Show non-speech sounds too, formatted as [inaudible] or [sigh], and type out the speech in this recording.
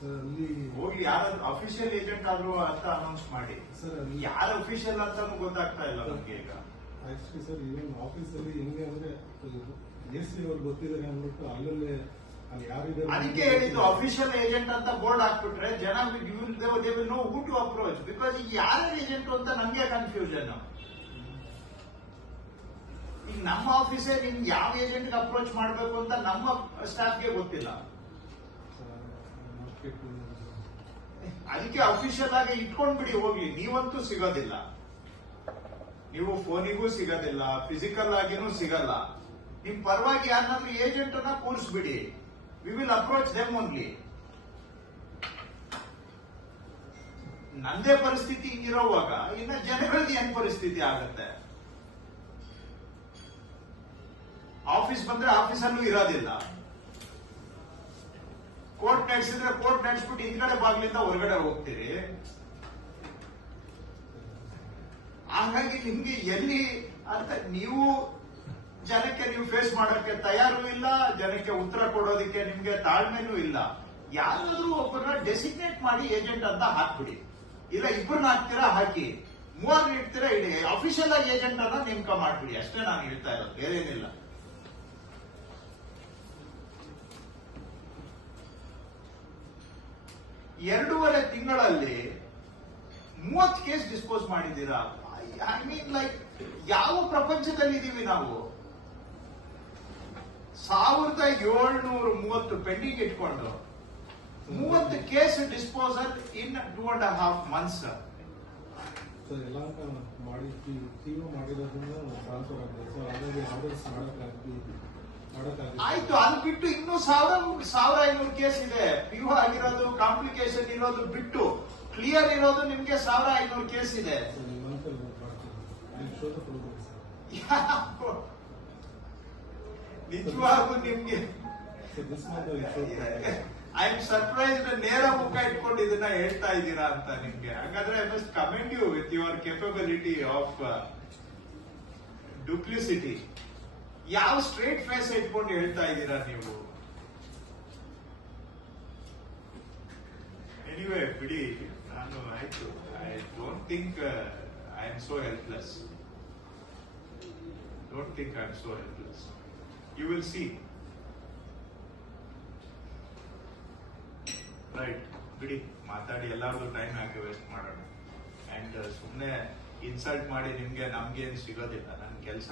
Sir ಅಲ್ಲಿ ಹೋಗಿ ಯಾರಾದ್ರೂ ಅಫಿಷಿಯಲ್ ಏಜೆಂಟ್ ಆದ್ರೂ ಅಂತ ಅನೌನ್ಸ್ ಮಾಡಿ. ಸರ್ ಯಾರು ಯಾರ ಅಫಿಷಿಯಲ್ ಅಂತಾನು ಗೊತ್ತಾಗ್ತಾ ಇಲ್ಲ ನಮ್ಗೆ ಈಗ. ಆಕ್ಚುಲಿ ಸರ್ ಈವನ್ ಆಫೀಸಲ್ಲಿ ಹೆಂಗೆ ಅಂದ್ರೆ ಎ ಸಿ ಅವ್ರು ಗೊತ್ತಿದ್ದಾರೆ ಅಂದ್ಬಿಟ್ಟು ಅಲ್ಲಲ್ಲೇ ಅಲ್ಲಿ ಯಾರಿದೆ ಅದಕ್ಕೆ ಹೇಳಿದ್ದು ಅಫಿಷಿಯಲ್ ಏಜೆಂಟ್ ಅಂತ ಬೋರ್ಡ್ ಹಾಕ್ಬಿಟ್ರೆ ಜನ no who to approach because ಈಗ ಯಾರ ಏಜೆಂಟ್ ಅಂತ ನಮ್ಗೆ ಕನ್ಫ್ಯೂಷನ್ ಈಗ ನಮ್ಮ ಆಫೀಸೇ ನಿಮ್ಗೆ ಯಾವ ಏಜೆಂಟ್ ಅಪ್ರೋಚ್ ಮಾಡಬೇಕು ಅಂತ ನಮ್ಮ ಸ್ಟಾಫ್ಗೆ ಗೊತ್ತಿಲ್ಲ. ಅದಕ್ಕೆ ಅಫಿಷಿಯಲ್ ಆಗಿ ಇಟ್ಕೊಂಡ್ಬಿಡಿ, ಹೋಗ್ಲಿ. ನೀವಂತೂ ಸಿಗೋದಿಲ್ಲ. ನೀವು ಫೋನಿಗೂ ಸಿಗೋದಿಲ್ಲ ಫಿಸಿಕಲ್ ಆಗಿನೂ ಸಿಗಲ್ಲ. ನಿಮ್ ಪರವಾಗಿ ಯಾರನ್ನಾದ್ರೂ ಏಜೆಂಟ್ ಅನ್ನ ಕೂರಿಸ್ಬಿಡಿ. We will approach them only ನಂದೇ ಪರಿಸ್ಥಿತಿ ಹಿಂಗಿರೋವಾಗ ಇನ್ನ ಜನಗಳದ್ದು ಏನ್ ಪರಿಸ್ಥಿತಿ ಆಗತ್ತೆ? ಆಫೀಸ್ ಬಂದ್ರೆ ಆಫೀಸಲ್ಲೂ ಇರೋದಿಲ್ಲ. ಕೋರ್ಟ್ ನಡೆಸಿದ್ರೆ ಕೋರ್ಟ್ ನಡೆಸ್ಬಿಟ್ಟು ಹಿಂದ್ಗಡೆ ಬಾಗಿಲಿಂದ ಹೊರಗಡೆ ಹೋಗ್ತೀರಿ. ಹಾಗಾಗಿ ನಿಮ್ಗೆ ಎಲ್ಲಿ ಅಂತ ನೀವು ಜನಕ್ಕೆ ನೀವು ಫೇಸ್ ಮಾಡೋಕ್ಕೆ ತಯಾರು ಇಲ್ಲ, ಜನಕ್ಕೆ ಉತ್ತರ ಕೊಡೋದಕ್ಕೆ ನಿಮ್ಗೆ ತಾಳ್ಮೆನೂ ಇಲ್ಲ. ಯಾರಾದ್ರೂ ಒಬ್ಬರನ್ನ ಡೆಸಿಗ್ನೇಟ್ ಮಾಡಿ ಏಜೆಂಟ್ ಅಂತ ಹಾಕ್ಬಿಡಿ. ಇಲ್ಲ, ಇಬ್ಬರನ್ನ ಹಾಕ್ತೀರಾ, ಹಾಕಿ. ಮೂವರ್ನ ಇಡ್ತೀರಾ, ಇಡಿ. ಅಫಿಷಿಯಲ್ ಆಗಿ ಏಜೆಂಟ್ ಅನ್ನ ನೇಮಕ ಮಾಡ್ಬಿಡಿ. ಅಷ್ಟೇ ನಾನು ಹೇಳ್ತಾ ಇರೋದು. ಬೇರೆ ಏನಿಲ್ಲ ಎರಡೂವರೆ ತಿಂಗಳಲ್ಲಿ ಮೂವತ್ತು ಕೇಸ್ ಡಿಸ್ಪೋಸ್ ಮಾಡಿದ್ದೀರಾ? ಐ ಮೀನ್ ಲೈಕ್ ಯಾವ ಪ್ರಪಂಚದಲ್ಲಿ ಇದೀವಿ ನಾವು? ಸಾವಿರದ ಏಳ್ನೂರ ಮೂವತ್ತು ಪೆಂಡಿಂಗ್ ಇಟ್ಕೊಂಡು ಮೂವತ್ತು case disposal in two and half months. ಮಾಡಿ ಮಾಡಿದ್ರೆ ಟ್ರಾನ್ಸ್ಫರ್ ಆಗಿದೆ ಸೊ ಹಾಗಾಗಿ ಆರ್ಡರ್ಸ್ ಮಾಡೋಕ್ಕಾಗಿ ಮಾಡೋಕ್ಕಾಗಿ ಆಯ್ತು ಅದು ಬಿಟ್ಟು ಇನ್ನೂ ಸಾವಿರ ಸಾವಿರ ಐನೂರು ಕೇಸ್ ಇದೆ. ಪ್ಯೂ ಆಗಿರೋದು ಕಾಂಪ್ಲಿಕೇಶನ್ ಇರೋದು ಬಿಟ್ಟು ಕ್ಲಿಯರ್ ಇರೋದು ನಿಮ್ಗೆ ಸಾವಿರ ಐನೂರು ಕೇಸ್ ಇದೆ. [laughs] ನಿಜವಾಗೂ ನಿಮ್ಗೆ. ಐ ಆಮ್ ಸರ್ಪ್ರೈಸ್ಡ್ ನೇರ ಮುಖ ಇಟ್ಕೊಂಡು ಇದನ್ನ ಹೇಳ್ತಾ ಇದ್ದೀರಾ ಅಂತ ನಿಮ್ಗೆ. ಹಾಗಾದ್ರೆ I must commend you with your capability of duplicity ಯಾವ ಸ್ಟ್ರೇಟ್ ಫೇಸ್ ಇಟ್ಕೊಂಡು ಹೇಳ್ತಾ ಇದ್ದೀರಾ ನೀವು? ಎನಿವೇ ಬಿಡಿ, ನಾನು ಆಯ್ತು. I don't think I am so helpless don't think I am so helpless you will see right ಬಿಡಿ, ಮಾತಾಡಿ ಎಲ್ಲಾರ್ದು ಟೈಮ್ ಯಾಕೆ ವೇಸ್ಟ್ ಮಾಡೋಣ. ಅಂಡ್ ಸುಮ್ಮನೆ ಇನ್ಸಲ್ಟ್ ಮಾಡಿ ನಿಮ್ಗೆ ನಮ್ಗೇನು ಸಿಗೋದಿಲ್ಲ. ನನ್ನ ಕೆಲಸ